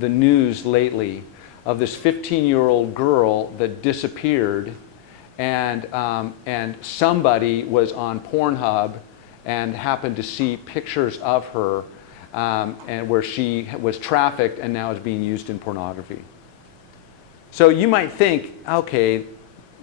the news lately of this 15-year-old girl that disappeared, and somebody was on Pornhub and happened to see pictures of her, and where she was trafficked and now is being used in pornography. So you might think, okay,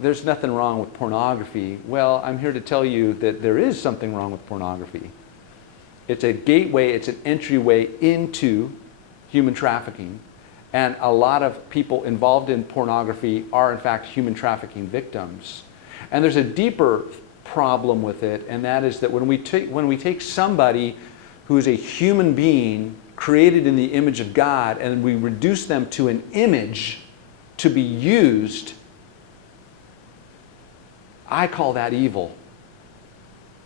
there's nothing wrong with pornography. Well, I'm here to tell you that there is something wrong with pornography. It's a gateway, it's an entryway into human trafficking. And a lot of people involved in pornography are in fact human trafficking victims. And there's a deeper problem with it, and that is that when we take somebody who is a human being created in the image of God and we reduce them to an image to be used, I call that evil,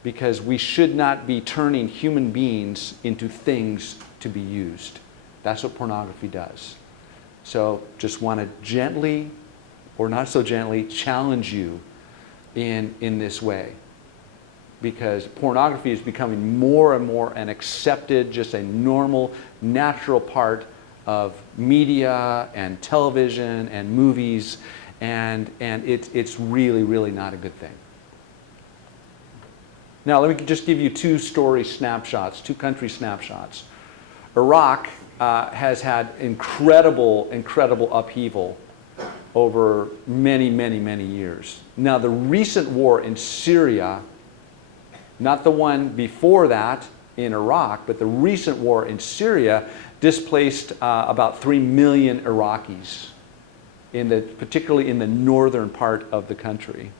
because we should not be turning human beings into things to be used. That's what pornography does. So just want to gently, or not so gently, challenge you in this way. Because pornography is becoming more and more an accepted, just a normal, natural part of media and television and movies, and it's really, really not a good thing. Now let me just give you two story snapshots, two country snapshots. Iraq has had incredible upheaval over many years. Now the recent war in Syria, not the one before that in Iraq, but the recent war in Syria displaced about 3 million Iraqis, particularly in the northern part of the country.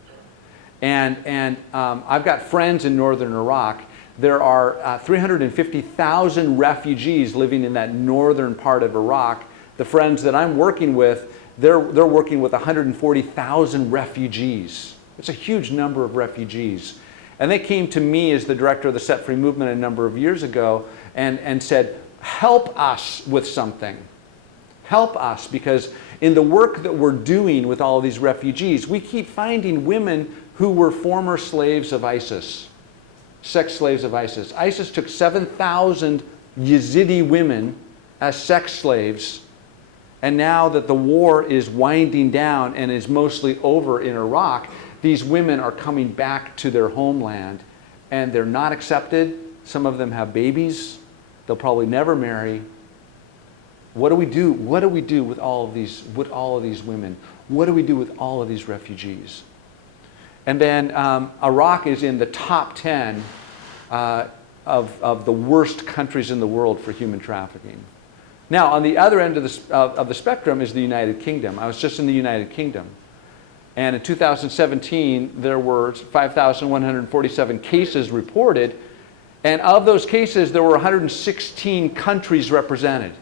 And I've got friends in northern Iraq. There are 350,000 refugees living in that northern part of Iraq. The friends that I'm working with, they're working with 140,000 refugees. It's a huge number of refugees. And they came to me as the director of the Set Free Movement a number of years ago and said, help us with something. Help us, because in the work that we're doing with all of these refugees, we keep finding women who were former slaves of ISIS, sex slaves of ISIS. ISIS took 7,000 Yazidi women as sex slaves, and now that the war is winding down and is mostly over in Iraq, these women are coming back to their homeland, and they're not accepted. Some of them have babies. They'll probably never marry. What do we do? What do we do with all of these women? What do we do with all of these refugees? And then Iraq is in the top 10 of the worst countries in the world for human trafficking. Now, on the other end of the spectrum is the United Kingdom. I was just in the United Kingdom. And in 2017, there were 5,147 cases reported. And of those cases, there were 116 countries represented.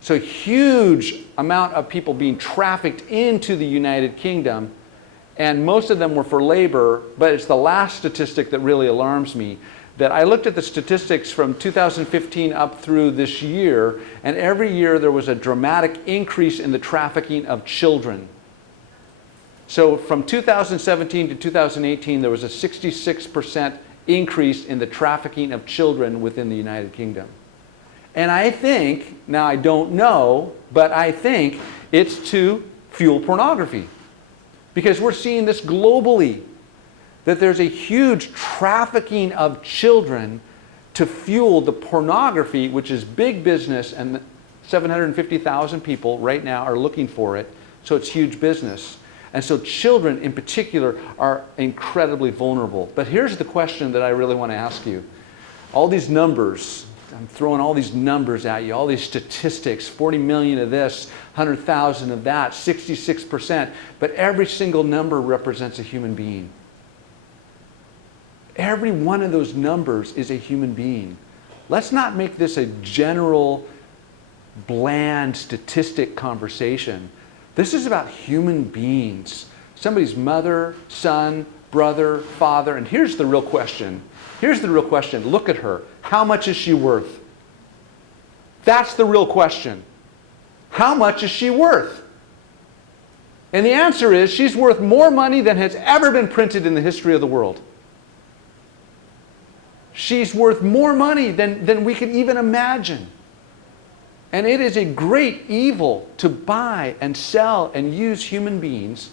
So a huge amount of people being trafficked into the United Kingdom. And most of them were for labor, but it's the last statistic that really alarms me. That I looked at the statistics from 2015 up through this year, and every year there was a dramatic increase in the trafficking of children. So from 2017 to 2018, there was a 66% increase in the trafficking of children within the United Kingdom. And I think, now I don't know, but I think it's to fuel pornography. Because we're seeing this globally, that there's a huge trafficking of children to fuel the pornography, which is big business, and 750,000 people right now are looking for it, so it's huge business. And so children in particular are incredibly vulnerable. But here's the question that I really want to ask you. All these numbers, I'm throwing all these numbers at you, all these statistics, 40 million of this, 100,000 of that, 66%, but every single number represents a human being. Every one of those numbers is a human being. Let's not make this a general, bland statistic conversation. This is about human beings. Somebody's mother, son, brother, father, and here's the real question. Here's the real question. Look at her. How much is she worth? That's the real question. How much is she worth? And the answer is she's worth more money than has ever been printed in the history of the world. She's worth more money than we can even imagine. And it is a great evil to buy and sell and use human beings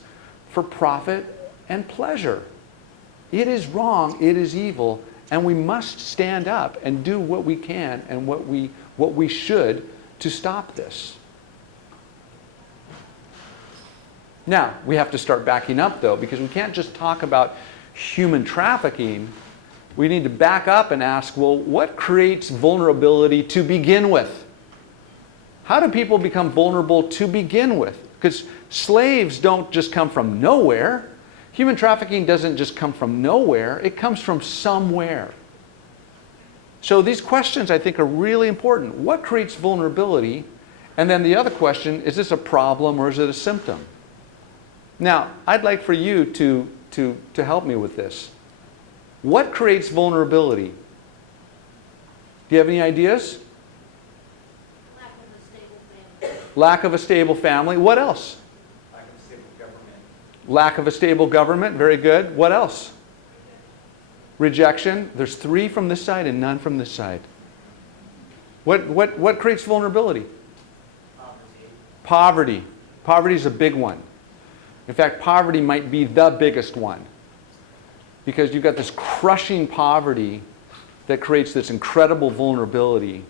for profit and pleasure. It is wrong, it is evil, and we must stand up and do what we can and what we should to stop this. Now, we have to start backing up, though, because we can't just talk about human trafficking. We need to back up and ask, well, what creates vulnerability to begin with? How do people become vulnerable to begin with? Because slaves don't just come from nowhere. Human trafficking doesn't just come from nowhere. It comes from somewhere. So these questions, I think, are really important. What creates vulnerability? And then the other question, is this a problem or is it a symptom? Now, I'd like for you to help me with this. What creates vulnerability? Do you have any ideas? Lack of a stable family. Lack of a stable family. What else? Lack of a stable government. Lack of a stable government. Very good. What else? Rejection. There's 3 from this side and none from this side. What creates vulnerability? Poverty. Poverty is a big one. In fact, poverty might be the biggest one, because you've got this crushing poverty that creates this incredible vulnerability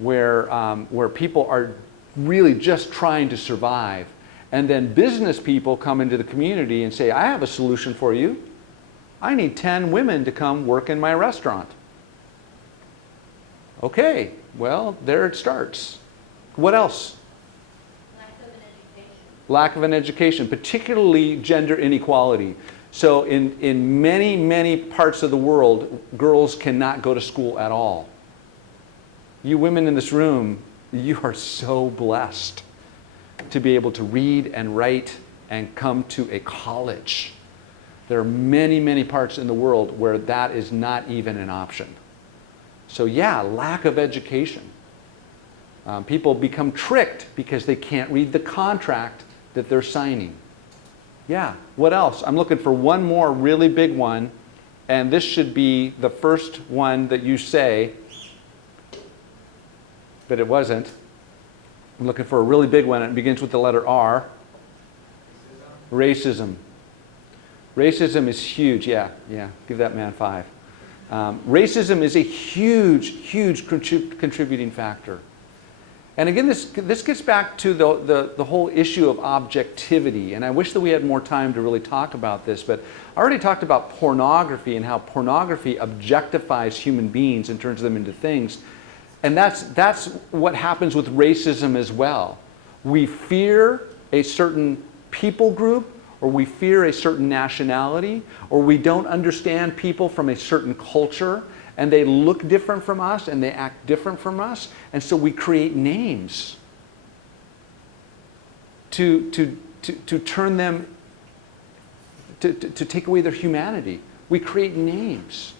where people are really just trying to survive. And then business people come into the community and say, I have a solution for you. I need 10 women to come work in my restaurant. Okay, well, there it starts. What else? Lack of an education, particularly gender inequality. So in many, many parts of the world, girls cannot go to school at all. You women in this room, you are so blessed to be able to read and write and come to a college. There are many, many parts in the world where that is not even an option. So yeah, lack of education. People become tricked because they can't read the contract that they're signing. Yeah, what else? I'm looking for one more really big one, and this should be the first one that you say, but it wasn't. I'm looking for a really big one, and it begins with the letter R. Racism. Racism is huge. Yeah, give that man 5. Racism is a huge, huge contributing factor. And again, this gets back to the whole issue of objectivity. And I wish that we had more time to really talk about this. But I already talked about pornography and how pornography objectifies human beings and turns them into things. And that's what happens with racism as well. We fear a certain people group, or we fear a certain nationality, or we don't understand people from a certain culture, and they look different from us and they act different from us, and so we create names to turn them, to take away their humanity. We create names,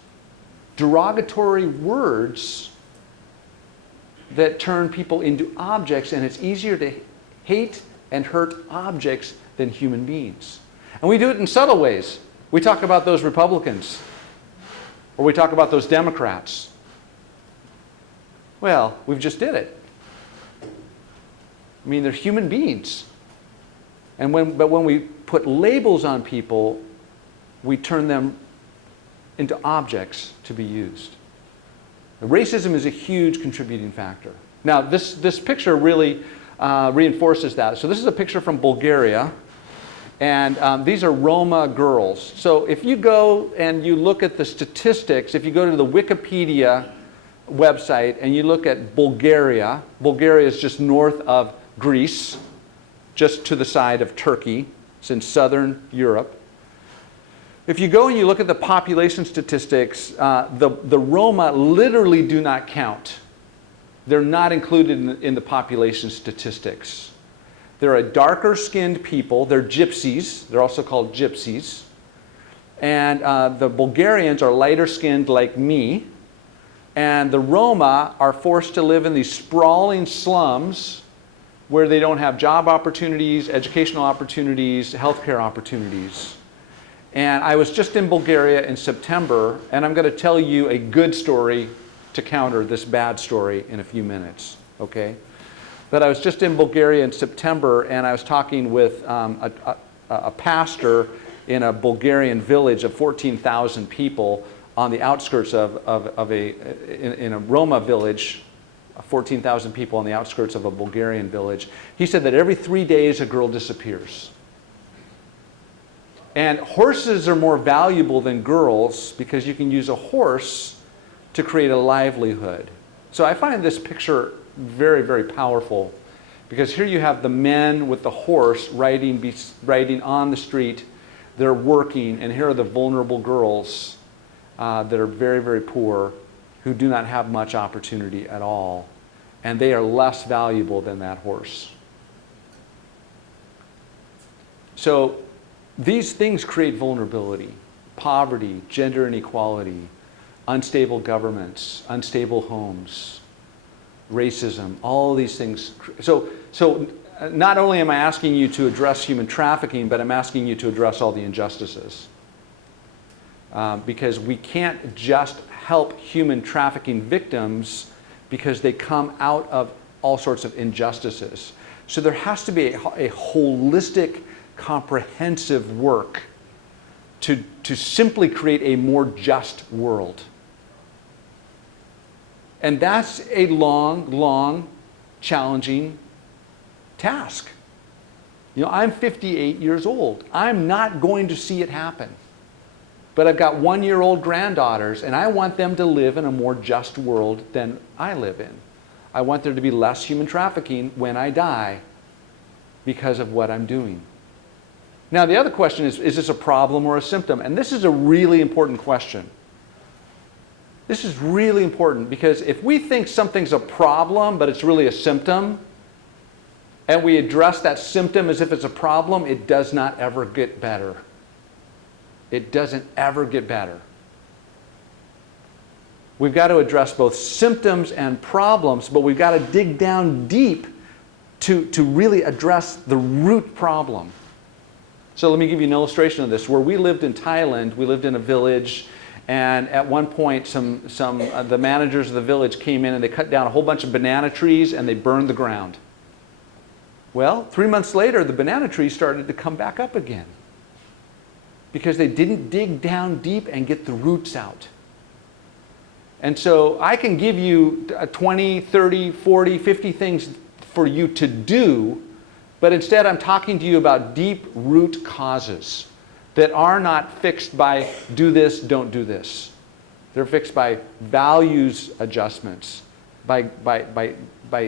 derogatory words that turn people into objects, and it's easier to hate and hurt objects than human beings. And we do it in subtle ways. We talk about those Republicans, or we talk about those Democrats. Well, we've just did it. I mean, they're human beings. But when we put labels on people, we turn them into objects to be used. Racism is a huge contributing factor. Now, this picture really reinforces that. So this is a picture from Bulgaria. And these are Roma girls. So if you go and you look at the statistics, if you go to the Wikipedia website and you look at Bulgaria, Bulgaria is just north of Greece, just to the side of Turkey. It's in southern Europe. If you go and you look at the population statistics, the Roma literally do not count. They're not included in the population statistics. They're a darker skinned people. They're gypsies. They're also called gypsies. And the Bulgarians are lighter skinned like me. And the Roma are forced to live in these sprawling slums where they don't have job opportunities, educational opportunities, healthcare opportunities. And I was just in Bulgaria in September, and I'm going to tell you a good story to counter this bad story in a few minutes, okay? But I was just in Bulgaria in September, and I was talking with a pastor in a Bulgarian village of 14,000 people on the outskirts in a Roma village, 14,000 people on the outskirts of a Bulgarian village. He said that every 3 days a girl disappears. And horses are more valuable than girls because you can use a horse to create a livelihood. So I find this picture very, very powerful, because here you have the men with the horse riding on the street. They're working, and here are the vulnerable girls that are very, very poor, who do not have much opportunity at all, and they are less valuable than that horse. So these things create vulnerability: poverty, gender inequality, unstable governments, unstable homes, racism, all these things. So not only am I asking you to address human trafficking, but I'm asking you to address all the injustices. Because we can't just help human trafficking victims because they come out of all sorts of injustices. So there has to be a holistic, comprehensive work to simply create a more just world. And that's a long, long, challenging task. You know, I'm 58 years old. I'm not going to see it happen. But I've got 1-year-old granddaughters, and I want them to live in a more just world than I live in. I want there to be less human trafficking when I die because of what I'm doing. Now, the other question is this a problem or a symptom? And this is a really important question. This is really important, because if we think something's a problem, but it's really a symptom, and we address that symptom as if it's a problem, it does not ever get better. It doesn't ever get better. We've got to address both symptoms and problems, but we've got to dig down deep to really address the root problem. So let me give you an illustration of this. Where we lived in Thailand, we lived in a village, and at one point the managers of the village came in and they cut down a whole bunch of banana trees and they burned the ground. Well, 3 months later, the banana trees started to come back up again, because they didn't dig down deep and get the roots out. And so I can give you 20, 30, 40, 50 things for you to do, but instead I'm talking to you about deep root causes that are not fixed by do this, don't do this. They're fixed by values adjustments, by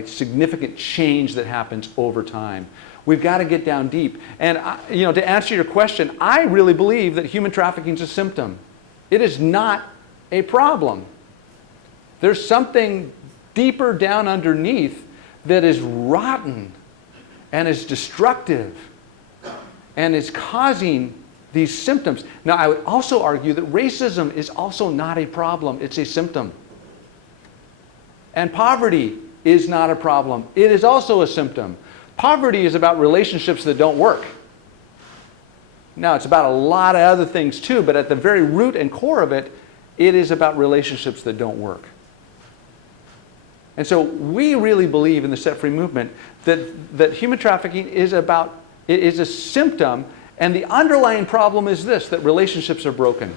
significant change that happens over time. We've got to get down deep. And to answer your question, I really believe that human trafficking is a symptom. It is not a problem. There's something deeper down underneath that is rotten and is destructive and is causing these symptoms. Now, I would also argue that racism is also not a problem. It's a symptom. And poverty is not a problem. It is also a symptom. Poverty is about relationships that don't work. Now, it's about a lot of other things too, but at the very root and core of it, it is about relationships that don't work. And so we really believe in the Set Free movement that human trafficking is a symptom, and the underlying problem is this, that relationships are broken.